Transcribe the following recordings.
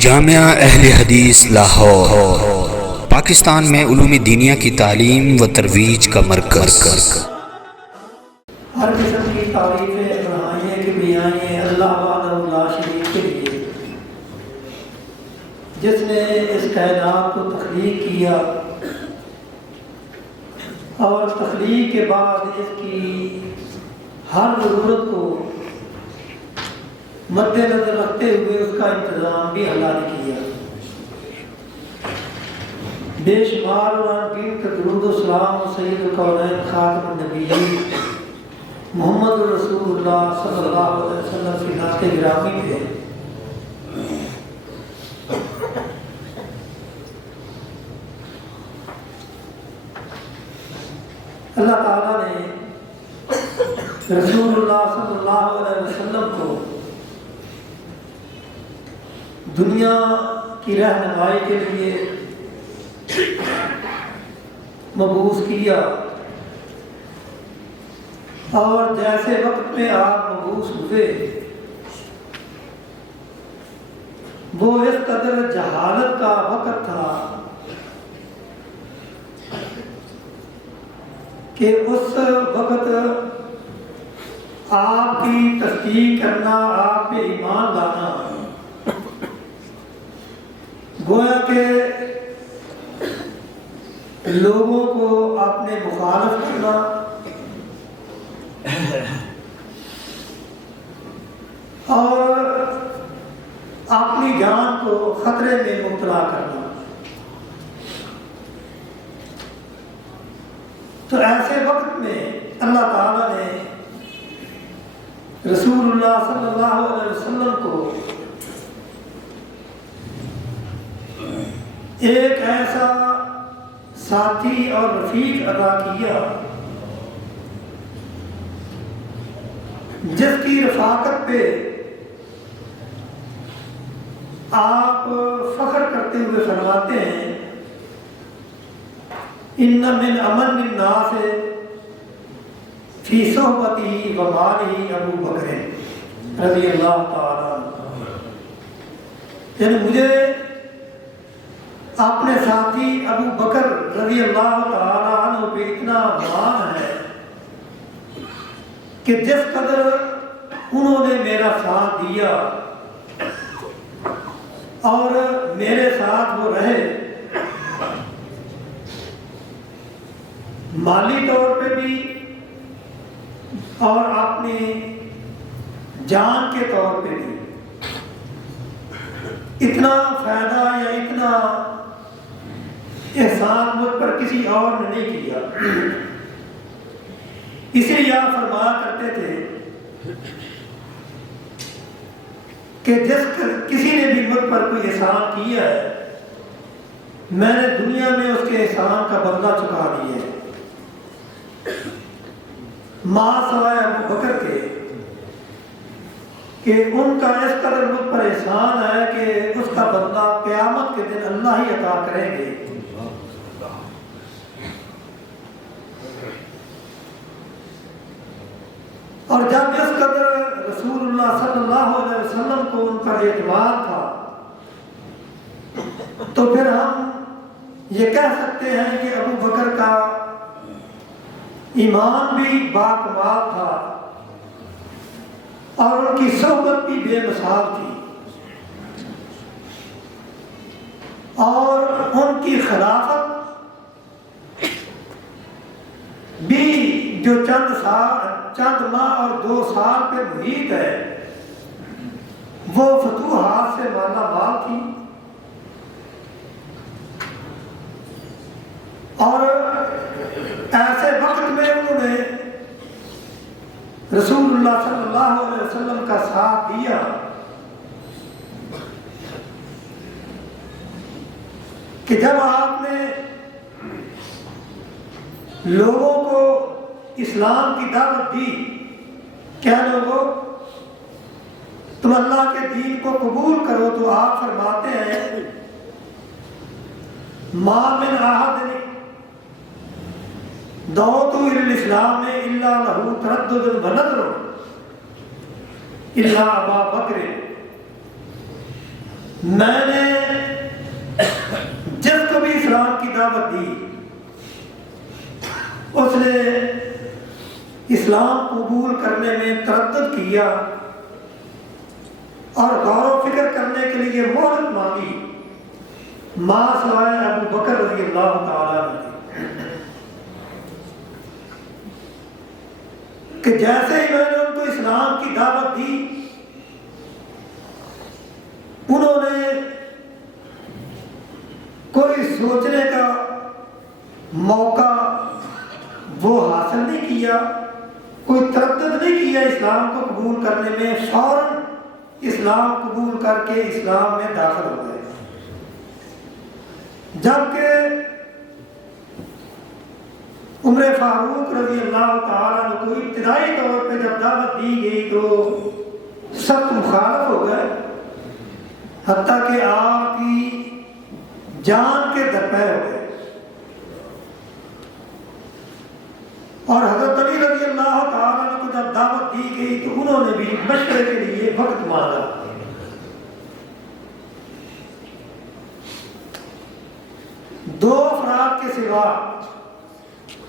جامعہ اہل حدیث لاہور پاکستان میں علوم دینیہ کی تعلیم و ترویج کا مرکز۔ ہر قسم کی تعریفیں بڑھائیں کہ بیائیں اللہ وحدہ لا شریک کے لیے، جس نے اس کائنات کو تخلیق کیا اور تخلیق کے بعد اس کی ہر ضرورت کو مد نظر رکھتے ہوئے اس کا انتظام بھی اللہ نے کیا۔ بے شمار و انگیت درود و سلام سید الکونین خاتم النبیین محمد رسول اللہ صلی اللہ علیہ وسلم کی نعت گرامی ہے۔ اللہ تعالیٰ نے رسول اللہ صلی اللہ علیہ وسلم کو دنیا کی رہنمائی کے لیے مبعوث کیا، اور جیسے وقت میں آپ مبعوث ہوئے وہ اس قدر جہالت کا وقت تھا کہ اس وقت آپ کی تصدیق کرنا، آپ پہ ایمان لانا گویا کہ لوگوں کو اپنے مخالف کرنا اور اپنی جان کو خطرے میں مبتلا کرنا۔ تو ایسے وقت میں اللہ تعالیٰ نے رسول اللہ صلی اللہ علیہ وسلم کو ایک ایسا ساتھی اور رفیق عطا کیا جس کی رفاقت پہ آپ فخر کرتے ہوئے فرماتے ہیں ان من امن الناس فی صحبتہ و مالہ ابو بکر رضی اللہ تعالیٰ عنہ، یعنی مجھے اپنے ساتھی ابو بکر رضی اللہ تعالیٰ عنہ پہ اتنا مان ہے کہ جس قدر انہوں نے میرا ساتھ دیا اور میرے ساتھ وہ رہے، مالی طور پہ بھی اور اپنی جان کے طور پہ بھی، اتنا فائدہ یا اتنا احسان مجھ پر کسی اور نے نہیں کیا۔ اس لیے آپ فرمایا کرتے تھے کہ کسی نے بھی مجھ پر کوئی احسان کیا ہے، میں نے دنیا میں اس کے احسان کا بدلہ چکا دیا ہے، ماں سوائے ابو بکر کے کہ ان کا اس قدر مجھ پر احسان ہے کہ اس کا بدلہ قیامت کے دن اللہ ہی عطا کریں گے۔ اور جب اس قدر رسول اللہ صلی اللہ علیہ وسلم کو ان پر اعتماد تھا تو پھر ہم یہ کہہ سکتے ہیں کہ ابو بکر کا ایمان بھی باکمال تھا اور ان کی صحبت بھی بے مثال تھی، اور ان کی خلافت بھی جو چند ماہ اور 2 سال پہ محیط ہے وہ فتوحات سے مالا مال تھی، اور ایسے وقت میں انہوں نے رسول اللہ صلی اللہ علیہ وسلم کا ساتھ دیا کہ جب آپ نے لوگوں کو اسلام کی دعوت دی، کیا لوگوں تم اللہ کے دین کو قبول کرو، تو آپ فرماتے ہیں ما من احد دعوت الى الاسلام الا له تردد ونظر الا ابا بکر میں نے جس کو بھی اسلام کی دعوت دی اس نے اسلام قبول کرنے میں تردد کیا اور غور و فکر کرنے کے لیے مہلت مانگی ماں سوائے ابو بکر رضی اللہ تعالیٰ عنہ کہ جیسے ہی میں نے ان کو اسلام کی دعوت دی انہوں نے کوئی سوچنے کا موقع وہ حاصل نہیں کیا، کوئی تردد نہیں کیا اسلام کو قبول کرنے میں، فوراً اسلام قبول کر کے اسلام میں داخل ہو گئے۔ جبکہ عمر فاروق رضی اللہ تعالیٰ عنہ کو ابتدائی طور پہ جب دعوت دی گئی تو سخت مخالف ہو گئے، حتیٰ کہ آپ کی جان کے درپے ہو گئے، اور حضرت علی رضی اللہ تعالیٰ عنہ کو جب دعوت دی گئی تو انہوں نے بھی مشورے کے لیے وقت مانگا۔ دو افراد کے سوا،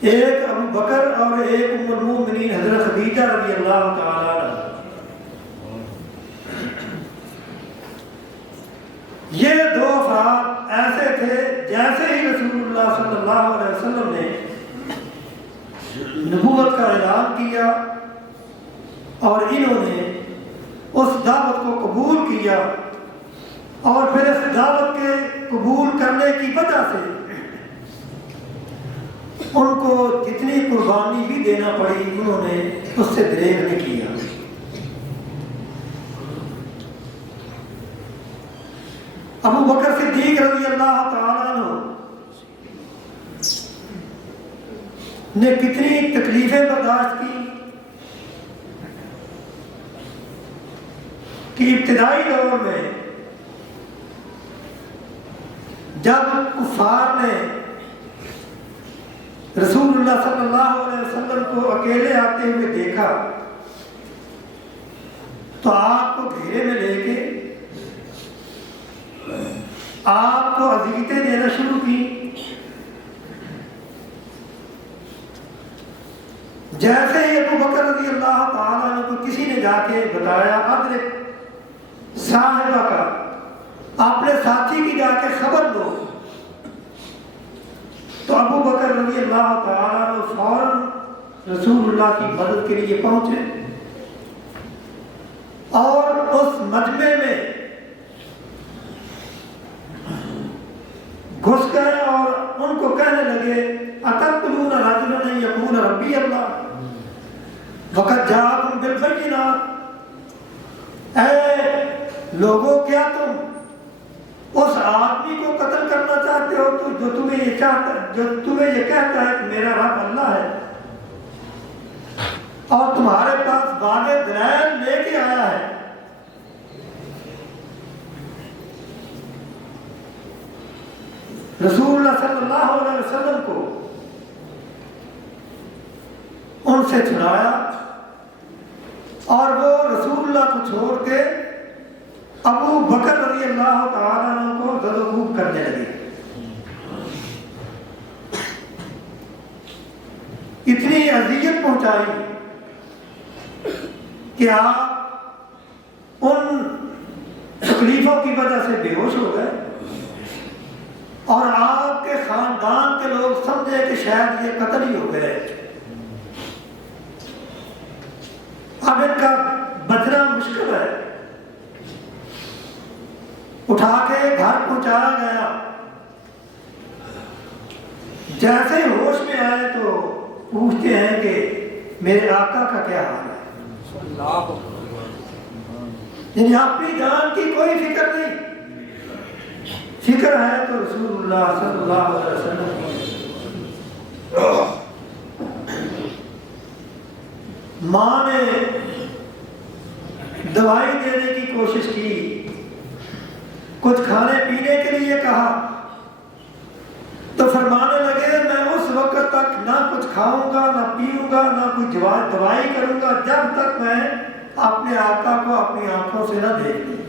ایک ابو بکر اور ایک ام المؤمنین حضرت خدیجہ رضی اللہ تعالیٰ عنہ، یہ دو افراد ایسے تھے جیسے ہی رسول اللہ صلی اللہ علیہ وسلم نے نبوت کا اعلان کیا اور انہوں نے اس دعوت کو قبول کیا، اور پھر اس دعوت کے قبول کرنے کی وجہ سے ان کو جتنی قربانی بھی دینا پڑی انہوں نے اس سے دریغ نہیں کیا۔ ابو بکر صدیق رضی اللہ تعالیٰ عنہ نے کتنی تکلیفیں برداشت کی کہ ابتدائی دور میں جب کفار نے رسول اللہ صلی اللہ علیہ وسلم کو اکیلے آتے ہوئے دیکھا تو آپ کو گھیرے میں لے کے آپ کو اذیتیں دینا شروع کی۔ جیسے ہی ابو بکر رضی اللہ تعالیٰ عنہ کو کسی نے جا کے بتایا ادرک صاحبہ کا، اپنے ساتھی کی جا کے خبر دو، تو ابو بکر رضی اللہ تعالیٰ عنہ فوراً رسول اللہ کی مدد کے لیے پہنچے اور اس مجمع میں گھس گئے اور ان کو کہنے لگے اتقتلون رجلا ان یقول ربی اللہ وقد جاءکم بالبینات، اے لوگوں کیا تم اس آدمی کو قتل کرنا چاہتے ہو تو جو تمہیں یہ کہتا ہے کہ میرا رب اللہ ہے، اور تمہارے پاس واضح دلائل لے کے آیا ہے۔ رسول اللہ صلی اللہ علیہ وسلم کو ان سے چھڑایا اور وہ رسول اللہ کو چھوڑ کے ابو بکر رضی اللہ تعالیٰ عنہ کو زد و کوب کرنے لگے۔ اتنی اذیت پہنچائی کہ آپ ان تکلیفوں کی وجہ سے بے ہوش ہو گئے اور آپ کے خاندان کے لوگ سمجھے کہ شاید یہ قتل ہی ہو گئے، اب ان کا بچنا مشکل ہے۔ اٹھا کے گھر پہنچایا گیا، جیسے ہی ہوش میں آئے تو پوچھتے ہیں کہ میرے آقا کا کیا حال ہے، یعنی اپنی جان کی کوئی فکر نہیں، فکر ہے تو رسول اللہ صلی اللہ علیہ وسلم کی۔ ماں نے دوائی دینے کی کوشش کی، کچھ کھانے پینے کے لیے کہا تو فرمانے لگے میں اس وقت تک نہ کچھ کھاؤں گا نہ پیوں گا نہ کوئی دوائی کروں گا جب تک میں اپنے آقا کو اپنی آنکھوں سے نہ دیکھ لوں۔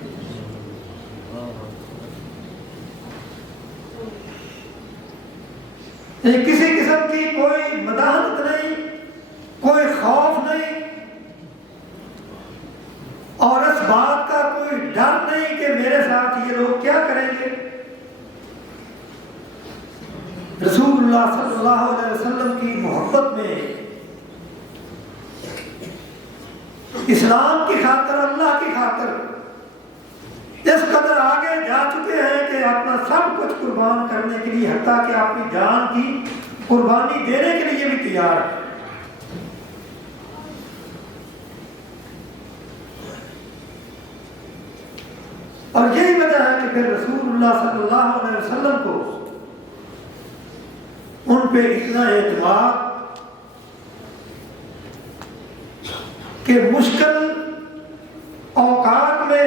کسی قسم کی کوئی مداحت نہیں، کوئی خوف نہیں، اور اس بات کا کوئی ڈر نہیں کہ میرے ساتھ یہ لوگ کیا کریں گے۔ رسول اللہ صلی اللہ علیہ وسلم کی محبت میں، اسلام کی خاطر، اللہ کی خاطر اس قدر آگے جا چکے ہیں کہ اپنا سب کچھ قربان کرنے کے لیے، حتیٰ کہ اپنی جان کی قربانی دینے کے لیے بھی تیار ہے۔ اور یہی وجہ ہے کہ پھر رسول اللہ صلی اللہ علیہ وسلم کو ان پہ اتنا اعتماد کہ مشکل اوقات میں،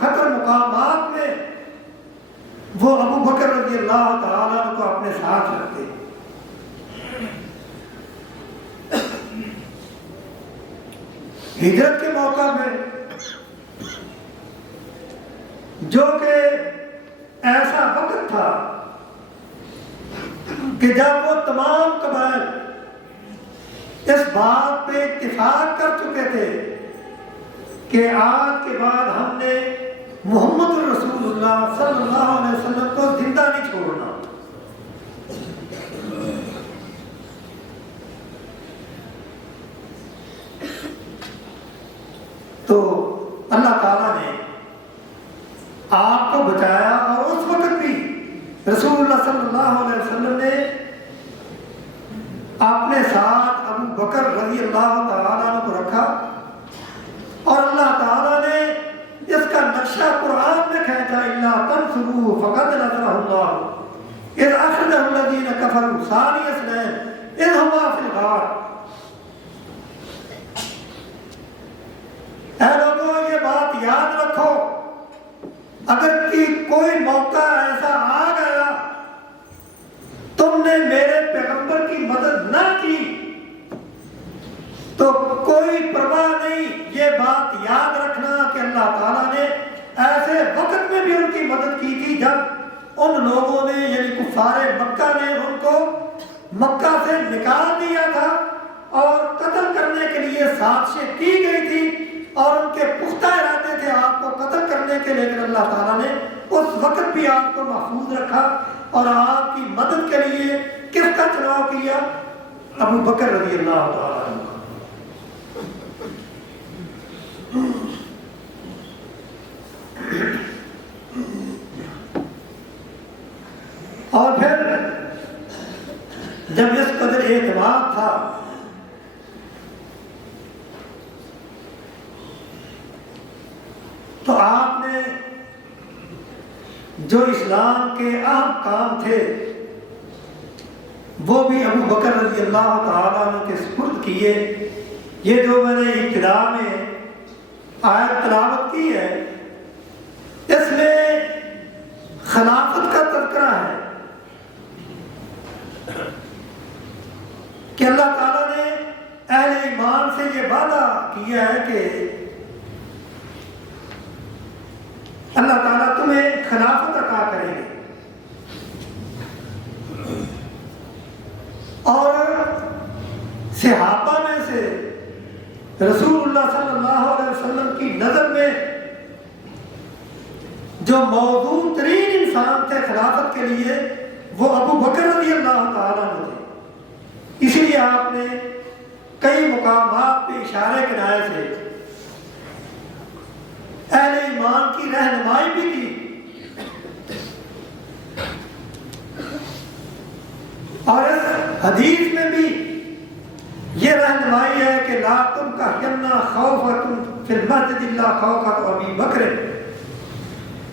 خطر مقامات میں وہ ابو بکر رضی اللہ تعالیٰ کو اپنے ساتھ رکھتے۔ ہجرت کے موقع میں جو کہ ایسا وقت تھا کہ جب وہ تمام قبائل اس بات پہ اتفاق کر چکے تھے کہ آج کے بعد ہم نے محمد رسول اللہ صلی اللہ علیہ وسلم کو زندہ نہیں چھوڑنا، تو اللہ تعالیٰ نے آپ کو بچایا، اور اس وقت بھی رسول اللہ صلی اللہ علیہ وسلم نے اپنے ساتھ ابو بکر رضی اللہ تعالیٰ عنہ کو رکھا، اور اللہ تعالیٰ نے اس کا نقشہ قرآن میں کھینچا، اِلَّا تَنْصُرُوهُ فَقَدْ نَصَرَهُ اللَّهُ إِذْ أَخْرَجَهُ الَّذِينَ كَفَرُوا ثَانِيَ اثْنَيْنِ إِذْ هُمَا فِي الْغَارِ۔ اے لوگوں، یہ بات یاد رکھو، اگر کوئی موقع ایسا آ گیا تم نے میرے پیغمبر کی مدد نہ کی تو کوئی پرواہ نہیں، یہ بات یاد رکھنا کہ اللہ تعالیٰ نے ایسے وقت میں بھی ان کی مدد کی تھی جب ان لوگوں نے، یعنی کفار مکہ نے ان کو مکہ سے نکال دیا تھا اور قتل کرنے کے لیے سازشیں کی گئی تھی، اور ان کے پختہ ارادے تھے آپ کو قتل کرنے کے، لیکن اللہ تعالیٰ نے اس وقت بھی آپ کو محفوظ رکھا اور آپ کی مدد کے لیے کس کا چناؤ کیا؟ ابو بکر رضی اللہ تعالیٰ عنہ۔ اور پھر جب اس قدر اعتماد تھا تو آپ نے جو اسلام کے اہم کام تھے وہ بھی ابو بکر رضی اللہ تعالیٰ عنہ کے سپرد کیے۔ یہ جو میں نے ابتدا میں آیت تلاوت کی ہے، اس میں خلافت کا تذکرہ ہے کہ اللہ تعالیٰ نے اہل ایمان سے یہ وعدہ کیا ہے کہ اللہ تعالیٰ تمہیں خلافت عطا کریں گے، اور صحابہ میں سے رسول اللہ صلی اللہ علیہ وسلم کی نظر میں جو موضوع ترین انسان تھے خلافت کے لیے وہ ابو بکر رضی اللہ تعالیٰ عنہ تھے۔ اسی لیے آپ نے کئی مقامات پہ اشارے کے نائے سے اہل ایمان کی رہنمائی بھی کی، اور اس حدیث میں بھی یہ رہنمائی ہے کہ لا تم کا کلنا خوفتم فی المسجد اللہ خوفت ابی بکر،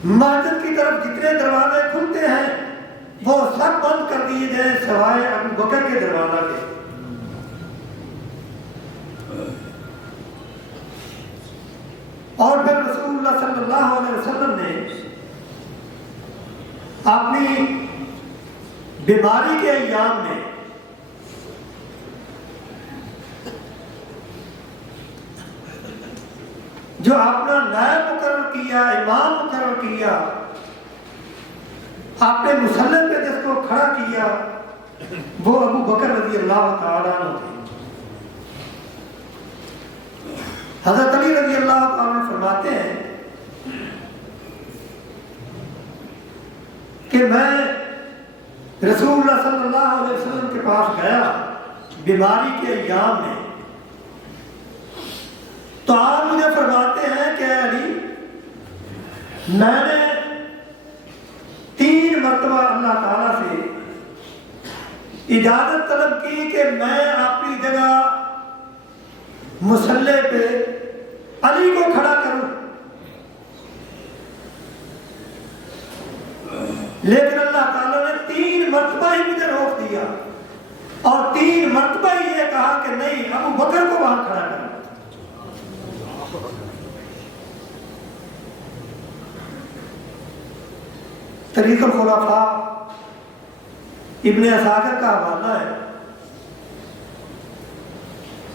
مسجد کی طرف جتنے دروازے کھلتے ہیں وہ سب بند کر دیے جائیں سوائے ابو بکر کے دروازہ کے۔ اور پھر رسول اللہ صلی اللہ علیہ وسلم نے اپنی بیماری کے ایام میں جو اپنا نائب مقرر کیا، امام مقرر کیا، آپ نے مسلم پہ جس کو کھڑا کیا وہ ابو بکر رضی اللہ تعالیٰ عنہ تھے۔ حضرت علی رضی اللہ تعالیٰ عنہ فرماتے ہیں کہ میں رسول اللہ صلی اللہ علیہ وسلم کے پاس گیا بیماری کے ایام میں، تو آپ مجھے فرماتے ہیں کہ علی میں نے 3 مرتبہ اللہ تعالیٰ سے اجازت طلب کی کہ میں اپنی جگہ مصلی پہ علی کو کھڑا کروں، لیکن اللہ تعالیٰ نے 3 مرتبہ ہی مجھے روک دیا اور 3 مرتبہ ہی یہ کہا کہ نہیں، ابو بکر کو وہاں کھڑا کرو۔ طریق الخلفاء ابن اساکر کا حوالہ ہے۔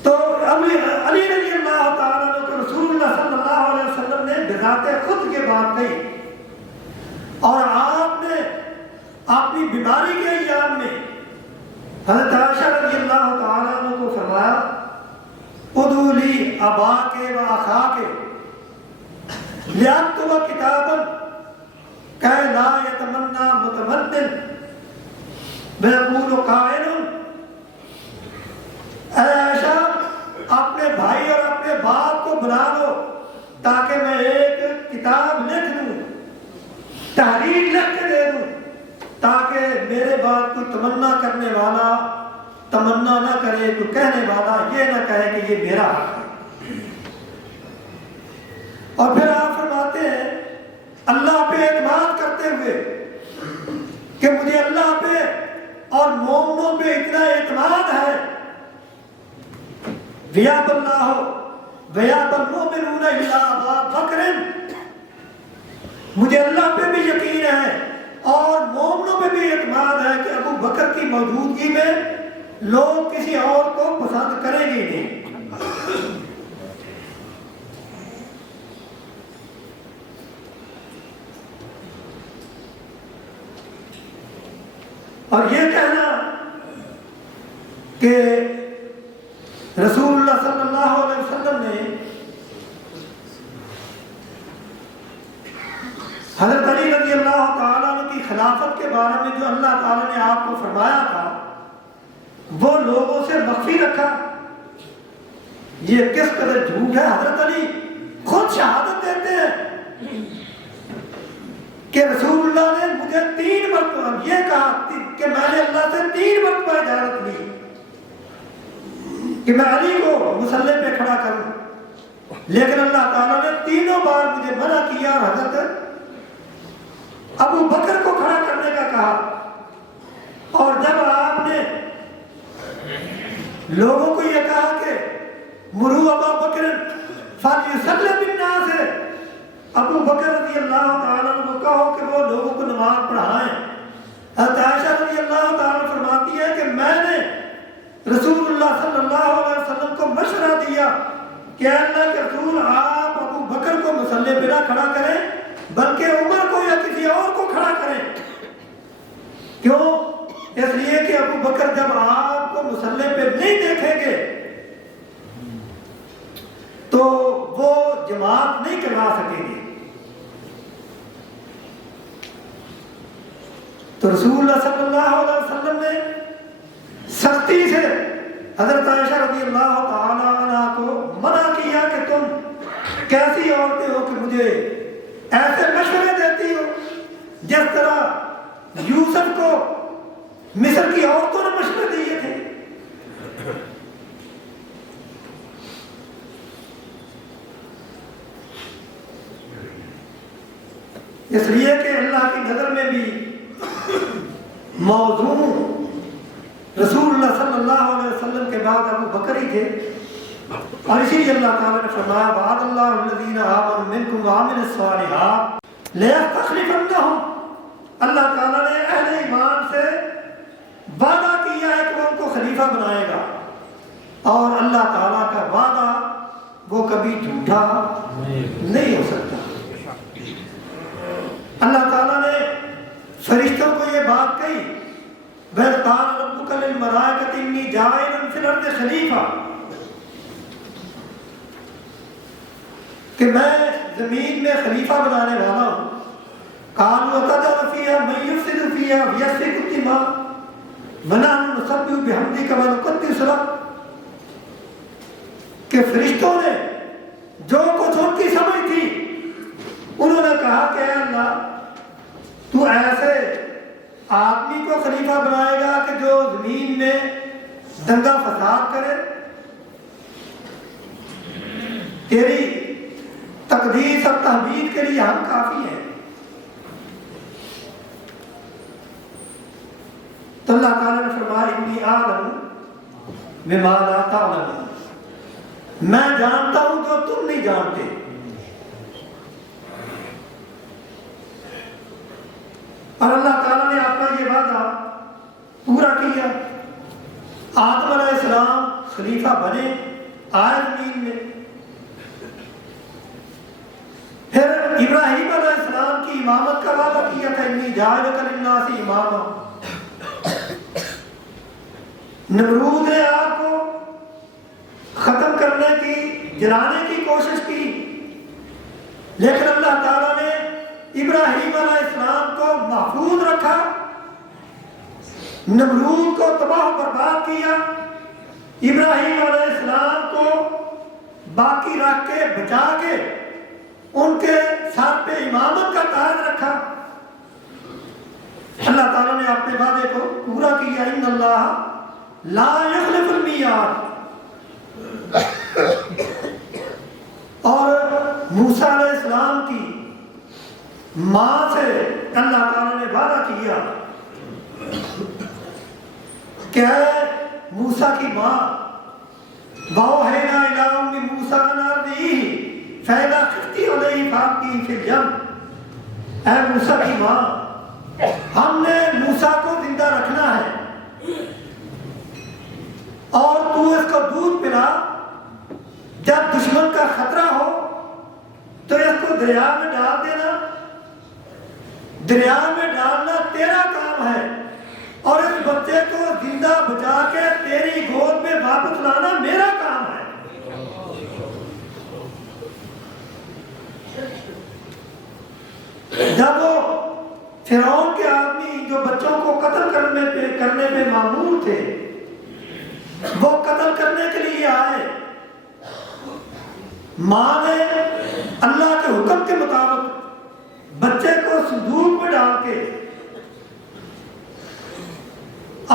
تو علی رضی اللہ تعالیٰ عنہ کو رسول اللہ صلی اللہ علیہ وسلم نے بذات خود کے بات کہی، اور آپ نے اپنی بیماری کے ایام میں حضرت عائشہ رضی اللہ تعالیٰ عنہ کو فرمایا ادعو لی اباک و اخاک لیکتب کتابا کہ لا یتمنی متمنن ویقول قائل، اے عائشہ اپنے بھائی اور اپنے باپ کو بلا لو تاکہ میں ایک کتاب لکھ دوں، تحریر لکھ کے دے دوں، تاکہ میرے بعد کوئی تمنا کرنے والا تمنا نہ کرے، کوئی کہنے والا یہ نہ کہے کہ یہ میرا حق ہے۔ اور پھر آپ فرماتے ہیں اللہ پہ اعتماد کرتے ہوئے کہ مجھے اللہ پہ اور مومنوں پہ اتنا اعتماد ہے، وَيَأْبَ اللَّهُ وَيَأْبَ الْمُؤْمِنُونَ إِلَّا أَبَا بَكْرٍ، مجھے اللہ پہ بھی یقین ہے اور مومنوں پہ بھی اعتماد ہے کہ ابو بکر کی موجودگی میں لوگ کسی اور کو پسند کریں گے نہیں۔ اور یہ کہنا کہ رسول اللہ صلی اللہ علیہ وسلم نے حضرت علی رضی اللہ تعالیٰ عنہ کی خلافت کے بارے میں جو اللہ تعالیٰ نے آپ کو فرمایا تھا وہ لوگوں سے مخفی رکھا، یہ کس قدر جھوٹ ہے۔ حضرت علی خود شہادت دیتے ہیں کہ رسول اللہ نے مجھے 3 مرتبہ یہ کہا کہ میں نے اللہ سے 3 مرتبہ اجازت لی کہ میں علی کو مصلی پہ کھڑا کروں، لیکن اللہ تعالیٰ نے 3 بار مجھے منع کیا اور حضرت ابو بکر کو کھڑا کرنے کا کہا۔ اور جب آپ نے لوگوں کو یہ کہا کہ مرو ابا بکر فلیصلی بالناس، ابو بکر رضی اللہ تعالیٰ عنہ کو کہو کہ وہ لوگوں کو نماز پڑھائیں، حضرت عائشہ رضی اللہ تعالیٰ فرماتی ہے کہ میں نے رسول اللہ صلی اللہ علیہ وسلم کو مشورہ دیا کہ اللہ کے رسول آپ ابو بکر کو مصلی پہ نہ کھڑا کریں بلکہ عمر کو یا کسی اور کو کھڑا کریں۔ کیوں؟ اس لیے کہ ابو بکر جب آپ کو مصلی پہ نہیں دیکھیں گے تو وہ جماعت نہیں کروا سکیں گے۔ تو رسول اللہ صلی اللہ علیہ وسلم نے سختی سے حضرت عائشہ رضی اللہ تعالی عنہ کو منع کیا کہ تم کیسی عورتیں ہو کہ مجھے ایسے مشورے دیتی ہو جس طرح یوسف کو مصر کی عورتوں نے مشورے دیے تھے۔ اس لیے کہ اللہ کی نظر میں بھی موضوع رسول اللہ صلی اللہ علیہ وسلم کے بعد ابو بکر ہی تھے، اور اسی لیے اللہ تعالیٰ نے فرمایا وعد اللہ الذین آمنوا منکم وعملوا الصالحات لیستخلفنہم، اللہ تعالیٰ نے اہل ایمان سے وعدہ کیا ہے کہ وہ ان کو خلیفہ بنائے گا، اور اللہ تعالیٰ کا وعدہ وہ کبھی جھوٹا نہیں ہو سکتا۔ اللہ تعالیٰ نے فرشتے الملائکۃ انی جاعل فی الارض خلیفہ، کہ میں زمین میں خلیفہ بنانے والا ہوں۔ قالوا اتجعل فیہا من یفسد فیہا ویسفک الدماء ونحن نسبح بحمدک ونقدس لک، کہ فرشتوں نے جو کچھ ان کی سمجھ تھی انہوں نے کہا کہ اے اللہ تو ایسے آدمی کو خلیفہ بنائے گا کہ جو زمین میں دنگا فساد کرے، تیری تقدیس اور تحمید کے لیے ہم کافی ہیں۔ تو اللہ تعالیٰ نے فرمایا انی اعلم بما لا تعلمون، میں جانتا ہوں جو تم نہیں جانتے۔ اور اللہ تعالیٰ نے اپنا یہ وعدہ پورا کیا، آدم علیہ السلام خلیفہ بنے آئے زمین میں، پھر ابراہیم علیہ السلام کی امامت کا وعدہ کیا تھا انی جاعلک للناس اماما، نمرود نے آپ کو ختم کرنے کی، جلانے کی کوشش کی، لیکن اللہ تعالیٰ نے ابراہیم علیہ السلام کو محفوظ رکھا، نمرود کو تباہ و برباد کیا، ابراہیم علیہ السلام کو باقی رکھ کے بچا کے ان کے سر پہ امامت کا تاج رکھا۔ اللہ تعالیٰ نے اپنے وعدے کو پورا کیا، ان اللہ لا یخلف المیعاد۔ اور موسیٰ علیہ السلام کی ماں سے اللہ تعالیٰ نے وعدہ کیا کہ اے موسیٰ کی ماں وَأَوْحَيْنَا إِلَىٰ أُمِّ مُوسَىٰ أَنْ أَرْضِعِيهِ فَإِذَا خِفْتِ عَلَيْهِ فَأَلْقِيهِ فِي الْيَمِّ، اے موسیٰ کی ماں ہم نے موسیٰ کو زندہ رکھنا ہے اور تو اس کو دودھ پلا، جب دشمن کا خطرہ ہو تو اس کو دریا میں ڈال دینا، دریا میں ڈالنا تیرا کام ہے، اور اس بچے کو زندہ بچا کے تیری گود میں واپس لانا میرا کام ہے۔ جب وہ فرعون کے آدمی جو بچوں کو قتل کرنے پہ مامور تھے، وہ قتل کرنے کے لیے آئے، ماں نے اللہ کے حکم کے مطابق بچے کو صندوق میں ڈال کے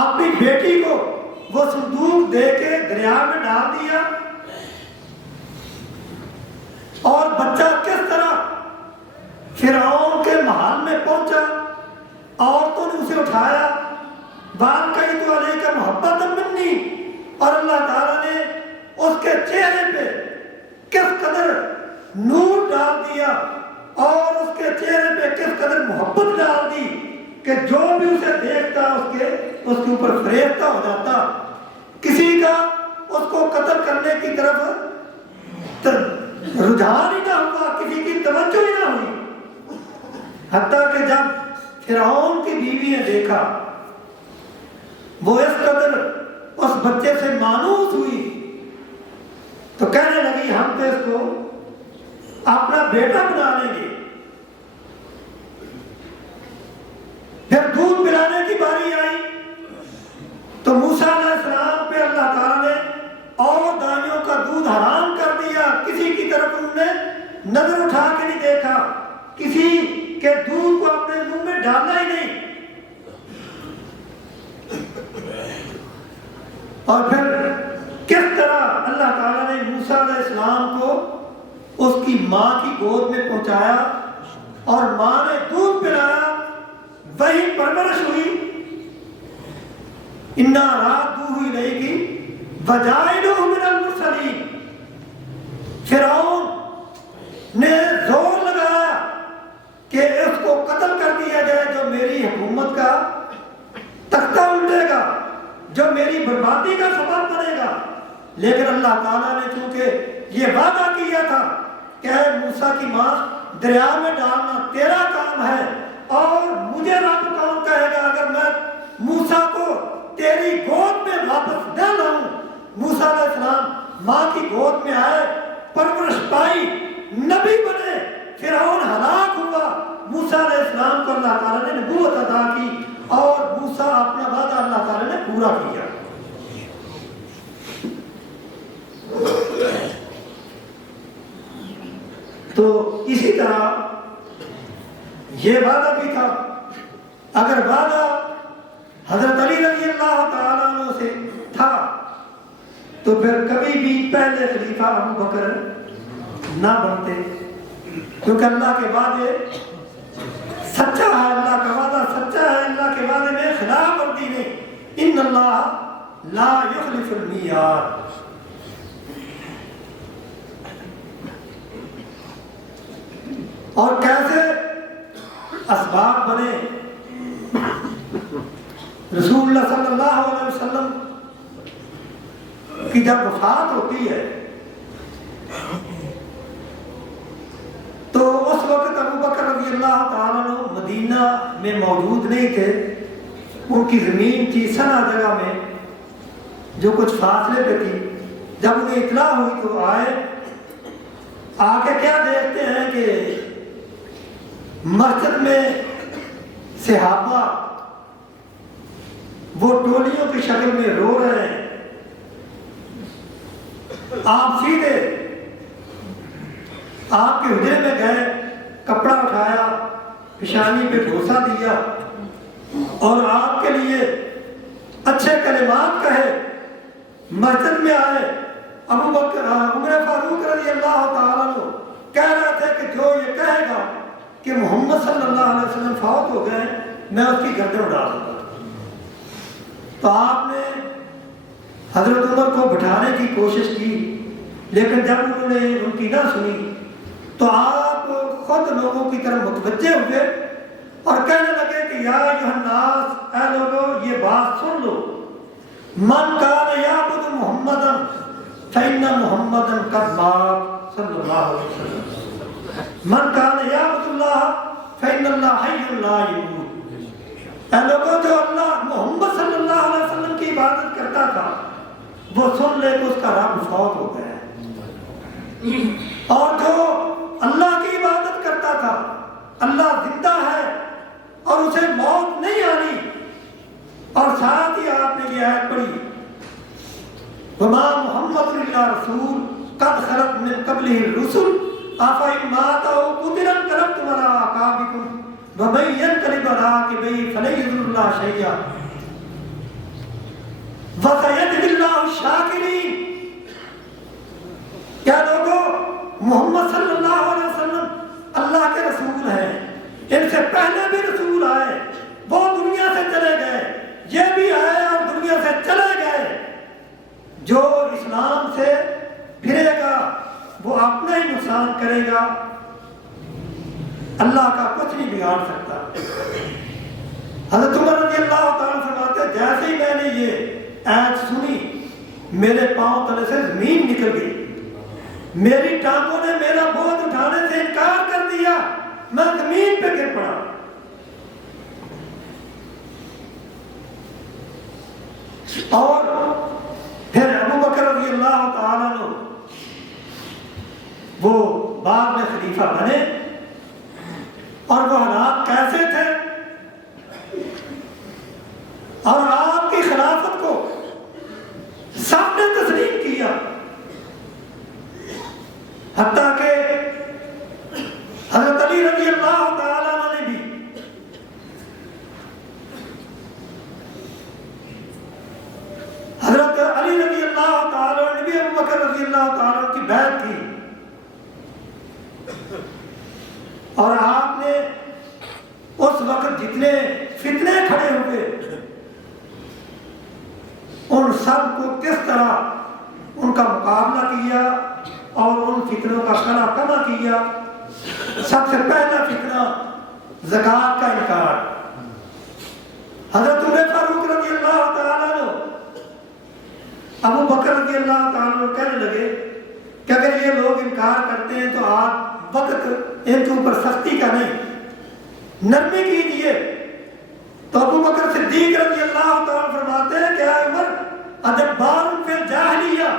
اپنی بیٹی کو وہ صندوق دے کے دریا میں ڈال دیا، اور بچہ کس طرح فرعون کے محل میں پہنچا، عورتوں نے اسے اٹھایا، وَأَلْقَيْتُ عَلَيْكَ مَحَبَّةً مِّنِّي، اور اللہ تعالیٰ نے اس کے چہرے پہ کس قدر نور ڈال دیا اور اس کے چہرے پہ کس قدر محبت ڈال دی کہ جو بھی اسے دیکھتا اس کے اوپر فریفتہ ہو جاتا، کسی کا اس کو قتل کرنے کی طرف رجحان ہی نہ ہوا، کسی کی توجہ ہی نہ ہوئی، حتیٰ کہ جب فرعون کی بیوی نے دیکھا وہ اس قدر اس بچے سے مانوس ہوئی تو کہنے لگی ہم تو اس کو اپنا بیٹا بنا لیں گے۔ پھر دودھ پلانے کی باری آئی تو موسیٰ علیہ السلام پہ اللہ تعالیٰ نے اور دانیوں کا دودھ حرام کر دیا، کسی کی طرف انہوں نے نظر اٹھا کے نہیں دیکھا، کسی کے دودھ کو اپنے منہ میں ڈالنا ہی نہیں۔ اور پھر کس طرح اللہ تعالیٰ نے موسیٰ علیہ السلام کو اس کی ماں کی گود میں پہنچایا اور ماں نے دودھ پلایا، وہی پرورش ہوئی۔ اِنَّا رَادُّوهُ إِلَيْكِ وَجَاعِلُوهُ مِنَ الْمُرْسَلِينَ۔ فرعون نے زور لگایا کہ اس کو قتل کر دیا جائے جو میری حکومت کا تختہ الٹے گا، جو میری بربادی کا سبب بنے گا، لیکن اللہ تعالیٰ نے چونکہ یہ وعدہ کیا تھا کہ اے موسیٰ کی ماں دریا میں ڈالنا تیرا کام ہے، اور مجھے رب کون کہے گا اگر میں موسیٰ کو تیری گود ماں کی گود میں آئے، پرورش پائی، نبی بنے، فرعون ہلاک ہوا، موسیٰ علیہ السلام کو اللہ تعالیٰ نے نبوت عطا کی اور موسیٰ اپنا وعدہ اللہ تعالیٰ نے پورا کیا۔ تو اسی طرح یہ وعدہ بھی تھا، اگر وعدہ حضرت علی رضی اللہ تعالیٰ عنہ سے تھا تو پھر کبھی بھی پہلے خلیفہ ابو بکر نہ بنتے، کیونکہ اللہ کے وعدے سچا ہے، اللہ کا وعدہ سچا ہے، اللہ کے وعدے میں خلاف ورزی نہیں، ان اللہ لا یخلف المیعاد۔ اور کیسے اسباب بنے؟ رسول اللہ صلی اللہ علیہ وسلم کی جب وفات ہوتی ہے تو اس وقت ابو بکر رضی اللہ تعالیٰ عنہ مدینہ میں موجود نہیں تھے، ان کی زمین تھی سنا جگہ میں جو کچھ فاصلے پہ تھی۔ جب انہیں اطلاع ہوئی تو آئے، آ کے کیا دیکھتے ہیں کہ مسجد میں صحابہ وہ ٹولیوں کی شکل میں رو رہے ہیں۔ آپ سیدھے آپ کے حجرے میں گئے، کپڑا اٹھایا، پیشانی پہ بوسہ دیا اور آپ کے لیے اچھے کلمات کہے، مسجد میں آئے۔ ابو بکر عمر فاروق رضی اللہ تعالیٰ عنہ کہہ رہے تھے کہ جو یہ کہے گا کہ محمد صلی اللہ علیہ وسلم فوت ہو گئے، میں اس کی گردن اڑا دوں گا۔ تو آپ نے حضرت عمر کو بٹھانے کی کوشش کی، لیکن جب انہوں نے ان کی نہ سنی تو آپ خود لوگوں کی طرف متوجہ ہوئے اور کہنے لگے کہ یا ایھا الناس، اے لوگوں یہ بات سن لو، من کان یعبد محمدا فإن محمدا قد مات صلی اللہ علیہ وسلم، من کان یعبد اللہ فإن اللہ حی لا یموت۔ اے لوگوں جو اللہ محمد صلی اللہ علیہ وسلم کی عبادت کرتا تھا وہ سن لے کہ اس کا رب فوت ہو گیا ہے، اور جو اللہ کی عبادت کرتا تھا اللہ زندہ ہے اور اسے موت نہیں آنی۔ اور ساتھ ہی آپ نے یہ آیت پڑھی، وما محمد الا رسول قد خلت من قبلہ الرسل افإن مات أو قتل انقلبتم على أعقابكم ومن ينقلب على عقبيه فلن يضر الله شيئا وسيجزي الله الشاكرين۔ کیا لوگوں، محمد صلی اللہ علیہ وسلم اللہ کے رسول ہیں، ان سے پہلے بھی رسول آئے، وہ دنیا سے چلے گئے، یہ بھی آئے اور دنیا سے چلے گئے۔ جو اسلام سے پھرے گا وہ اپنا ہی نقصان کرے گا، اللہ کا کچھ نہیں بگاڑ سکتا۔ حضرت عمر رضی اللہ تعالیٰ فرماتے جیسے ہی میں نے یہ آیت سنی میرے پاؤں تلے سے زمین نکل گئی، میری ٹانگوں نے میرا بوجھ اٹھانے سے انکار کر دیا، میں زمین پہ گر پڑا۔ اور پھر ابو بکر رضی اللہ تعالیٰ عنہ وہ بعد میں خلیفہ بنے، اور وہ حالات کیسے تھے، اور آپ کی خلافت کو سب نے تسلیم کیا، حتیٰ کہ حضرت علی رضی اللہ تعالیٰ عنہ نے بھی حضرت علی رضی اللہ تعالیٰ عنہ نے بھی ابو بکر رضی اللہ تعالیٰ عنہ کی بیعت کی، اور آپ نے اس وقت جتنے فتنے کھڑے ہوئے ان سب کو کس طرح ان کا مقابلہ کیا اور ان فتنوں کا کنا کما کیا۔ سب سے پہلا فتنہ زکوٰۃ کا انکار۔ حضرت عمر فاروق رضی اللہ تعالیٰ عنہ ابو بکر رضی اللہ تعالیٰ عنہ کہنے لگے کہ اگر یہ لوگ انکار کرتے ہیں تو آپ وقت ان کے اوپر سختی کا نہیں، نرمی کیجیے۔ تو ابو بکر صدیق رضی اللہ تعالیٰ فرماتے ہیں کہ اے عمر ادبار فی الجاہلیہ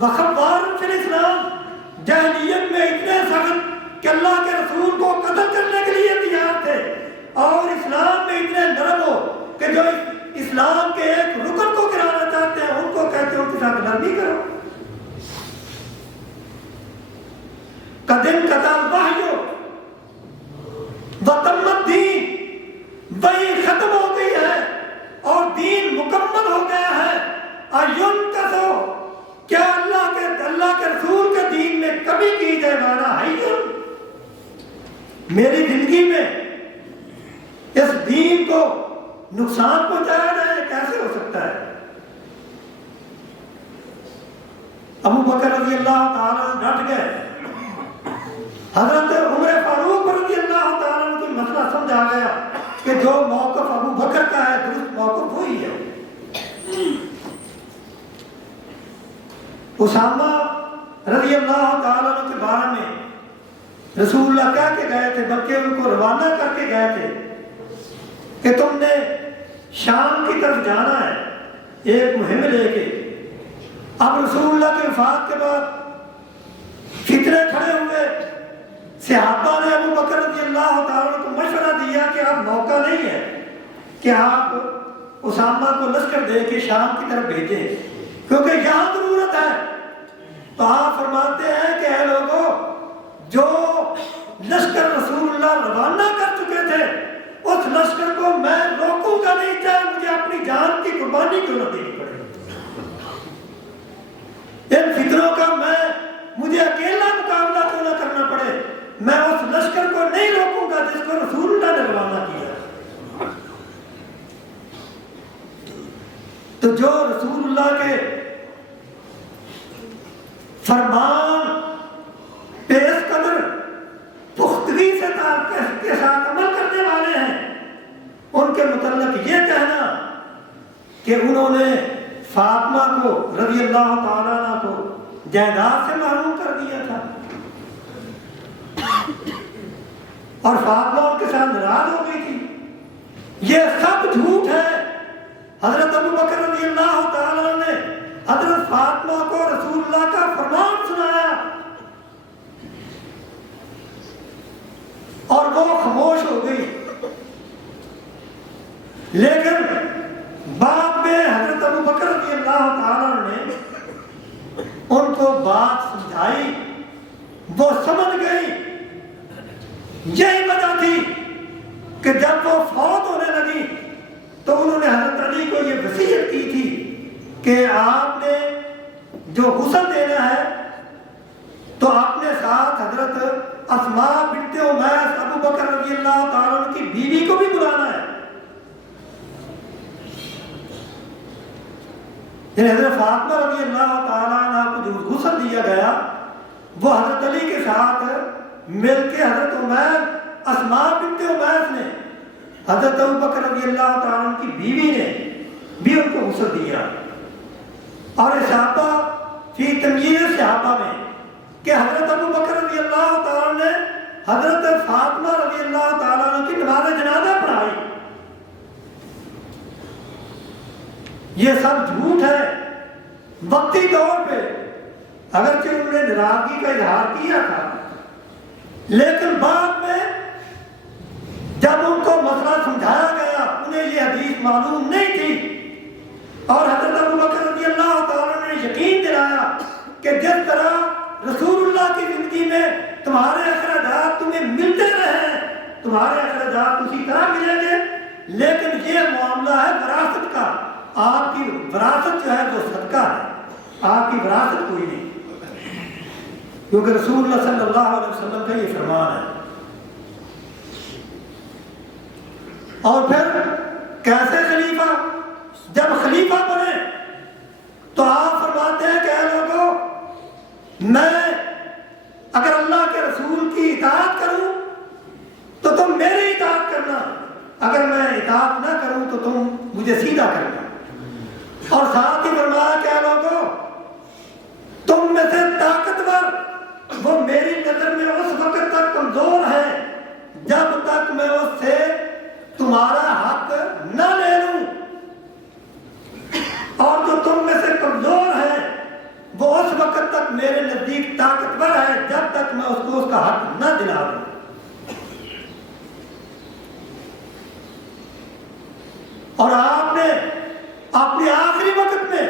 وخبار فی الاسلام، جاہلیت میں اتنے سخت کہ اللہ کے رسول کو قتل کرنے کے لیے تیار تھے، اور اسلام میں اتنے نرم ہو کہ جو اسلام کے ایک رکن کو گرانا چاہتے ہیں ان کو کہتے ہیں ان کے ساتھ نرمی کرو۔ قدم قتل وحیو وتمت دین، وہی ختم ہو گئی ہے اور دین مکمل ہو گیا ہے۔ ایون کسو، کیا اللہ کے رسول کے دین میں کبھی کی جائے مانا حیون، میری زندگی میں اس دین کو نقصان پہنچایا جائے، کیسے ہو سکتا ہے؟ ابو بکر رضی اللہ تعالیٰ ڈٹ گئے، حضرت عمر فاروق رضی اللہ تعالیٰ کو مسئلہ سمجھ آ گیا کہ جو موقف ابو بکر کا ہے درست موقف وہی ہے۔ اسامہ رضی اللہ تعالیٰ کے بارے میں رسول اللہ کہہ کے گئے تھے، بلکہ ان کو روانہ کر کے گئے تھے کہ تم نے شام کی طرف جانا ہے ایک مہم لے کے۔ اب رسول اللہ کے وفات کے بعد فتنے کھڑے ہوئے، صحابہ نے ابو بکر رضی اللہ تعالیٰ کو مشورہ دیا کہ اب موقع نہیں ہے کہ آپ اسامہ کو لشکر دے کے شام کی طرف بھیجیں کیونکہ یہاں ضرورت ہے۔ تو آپ فرماتے ہیں کہ اے لوگوں، جو لشکر رسول اللہ روانہ کر چکے تھے اس لشکر کو میں روکوں گا نہیں، چاہے مجھے اپنی جان کی قربانی کیوں نہ دینی پڑے۔ ان فتنوں کا مجھے اکیلا مقابلہ کیوں نہ کرنا پڑے، میں اس لشکر کو نہیں روکوں گا جس کو رسول اللہ نے روانہ کیا۔ تو جو رسول اللہ کے فرمان پیش قدر پختگی سے کے ساتھ عمل کرنے والے ہیں، ان کے متعلق یہ کہنا کہ انہوں نے فاطمہ کو رضی اللہ تعالیٰ عنہ کو جائیداد سے محروم کر دیا تھا اور فاطمہ ان کے ساتھ ناراض ہو گئی تھی، یہ سب جھوٹ ہے۔ حضرت ابو بکر رضی اللہ تعالیٰ عنہ نے حضرت فاطمہ کو رسول اللہ کا فرمان سنایا اور وہ خاموش ہو گئی، لیکن بعد میں حضرت ابو بکر رضی اللہ تعالیٰ نے ان کو بات سمجھائی، وہ سمجھ گئی۔ یہی وجہ تھی کہ جب وہ فوت ہونے لگی تو انہوں نے حضرت علی کو یہ وصیت کی تھی کہ آپ نے جو غسل دینا ہے تو اپنے ساتھ حضرت اسماء بنت امیس ابو بکر رضی اللہ تعالیٰ عنہ کی بیوی کو بھی بلانا ہے۔ یعنی حضرت فاطمہ رضی اللہ تعالیٰ عنہ کو جو غسل دیا گیا وہ حضرت علی کے ساتھ مل کے حضرت اسماء بنت امیس نے حضرت ابو بکر رضی اللہ تعالیٰ عنہ کی بیوی نے بھی ان کو غسل دیا۔ اور صحابہ فی تمییز صحابہ میں کہ حضرت ابو بکر رضی اللہ تعالیٰ نے حضرت فاطمہ رضی اللہ تعالیٰ عنہ کی نماز جنازہ پڑھائی، یہ سب جھوٹ ہے۔ وقتی طور پہ اگرچہ انہوں نے ناراضگی کا اظہار کیا تھا، لیکن بعد میں جب ان کو مسئلہ سمجھایا گیا انہیں یہ حدیث معلوم نہیں تھی، اور حضرت ابو بکر رضی اللہ تعالیٰ نے یقین دلایا کہ جس طرح رسول اللہ کی زندگی میں تمہارے اخراجات تمہیں ملتے رہے، تمہارے اخراجات اسی طرح ملیں گے، لیکن یہ معاملہ ہے وراثت کا، آپ کی وراثت جو ہے وہ صدقہ ہے، آپ کی وراثت کوئی نہیں، کیونکہ رسول اللہ صلی اللہ علیہ وسلم کا یہ فرمان ہے۔ اور پھر کیسے خلیفہ؟ جب خلیفہ بنے تو آپ فرماتے ہیں کہ اے لوگوں، میں اگر اللہ کے رسول کی اطاعت کروں تو تم میری اطاعت کرنا، اگر میں اطاعت نہ کروں تو تم مجھے سیدھا کرنا۔ اور ساتھ ہی فرمایا کہ اے لوگوں، تم میں سے طاقتور وہ میری نظر میں اس وقت تک کمزور ہے جب تک میں اس سے تمہارا حق نہ لے لوں، اور جو تم میں سے کمزور ہے وہ اس وقت اور آپ نے اپنے آخری وقت میں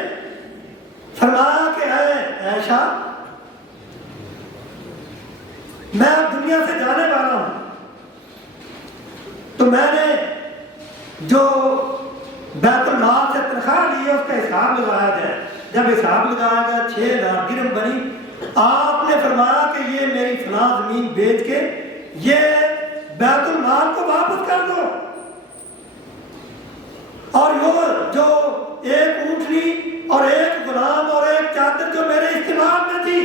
فرمایا کہ اے عائشہ میں اب دنیا سے جانے والا ہوں، تو میں نے جو بیت المال سے تنخواہ لی ہے اس کا حساب لگایا جائے۔ جب حساب لگایا گیا 6,000 درہم بنی۔ آپ نے فرمایا کہ یہ میری فلاں زمین بیچ کے یہ بیت المال کو واپس کر دو، اور وہ جو ایک اونٹنی اور ایک غلام اور ایک چادر جو میرے استعمال میں تھی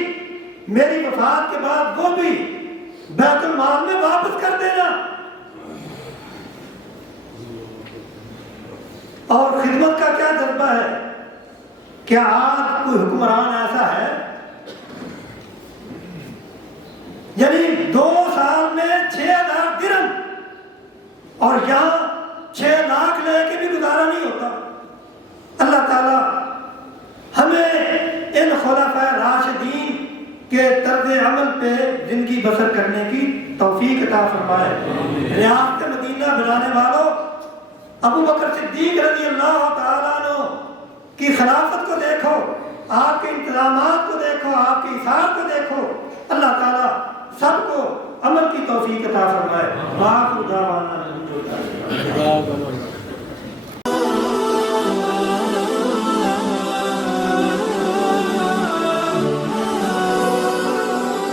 میری وفات کے بعد وہ بھی بیت المال میں واپس کر دینا۔ اور خدمت کا کیا جذبہ ہے؟ کیا آج کوئی حکمران ایسا ہے؟ یعنی 2 سال میں 6,000 درہم، اور یہاں 6 لاکھ لے کے بھی گزارا نہیں ہوتا۔ اللہ تعالیٰ ہمیں ان خلفاء راشدین کے طرز عمل پہ زندگی بسر کرنے کی توفیق عطا فرمائے۔ ریاست مدینہ بنانے والوں، ابو بکر صدیق رضی اللہ تعالیٰ عنہ کی خلافت کو دیکھو، آپ کے انتظامات کو دیکھو، آپ کی اثار کو دیکھو۔ اللہ تعالیٰ سب کو عمل کی توفیق عطا فرمائے۔